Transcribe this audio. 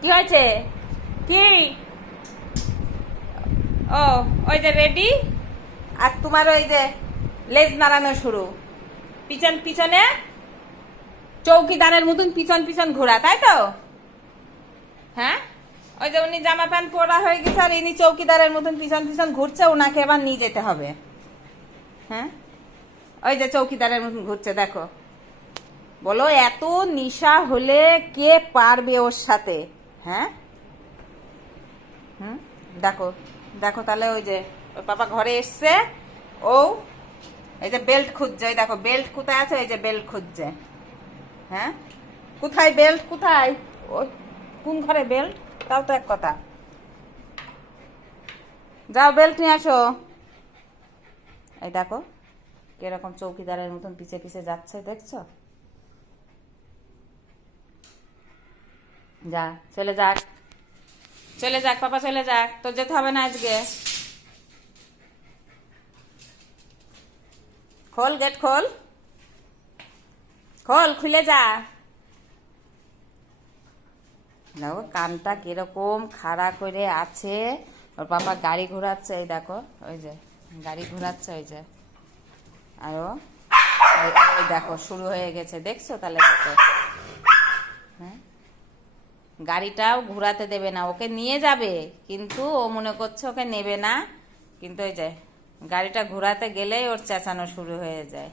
কি হয়েছে? কি? ও, ওই যে রেডি। আর তোমার ওই যে লেজ নাড়ানো শুরু, পিছন পিছনে চৌকিদারের মতন পিছন পিছন ঘোরা, তাই তো? হ্যাঁ, ওই যে উনি জামা প্যান্ট পরা হয়ে গেছে আর ইনি চৌকিদারের মতন পিছন পিছন ঘুরছে, ওনাকে এবার নিয়ে যেতে হবে। হ্যাঁ, ওই যে চৌকিদারের মতন ঘুরছে, দেখো। বলো, এত নিশা হলে কে পারবে ওর সাথে? হ্যাঁ। হুম, দেখো দেখো তাহলে ওই যে ওর পাপা ঘরে এসছে। ও, এই যে বেল্ট খুঁজছে, ওই দেখো বেল্ট কোথায় আছে, ওই যে বেল্ট খুঁজছে। হ্যাঁ, কোথায় বেল্ট, কোথায়? ওই কোন ঘরে বেল্ট? তাও তো এক কথা। যাও বেল্ট নিয়ে আসো। এই দেখো কিরকম চৌকিদারের মতন পিছে পিছে যাচ্ছে, দেখছো? যা, চলে যাক, চলে যাক পাপা, চলে যাক, তো যেতে হবে না আজকে। খোল, গেট খোল, খোল, খুলে যা। দেখো কানটা কিরকম খাড়া করে আছে। ওর পাপা গাড়ি ঘোরাচ্ছে, এই দেখো, ওই যে গাড়ি ঘোরাচ্ছে, ওই যে। আরো ওই দেখো শুরু হয়ে গেছে, দেখছো? তাহলে দেখো, হ্যাঁ, গাড়িটাও ঘোরাতে দেবে না, ওকে নিয়ে যাবে কিন্তু ও মনে করছে ওকে নেবে না। কিন্তু ওই যে গাড়িটা ঘোরাতে গেলেই ওর চেঁচানো শুরু হয়ে যায়।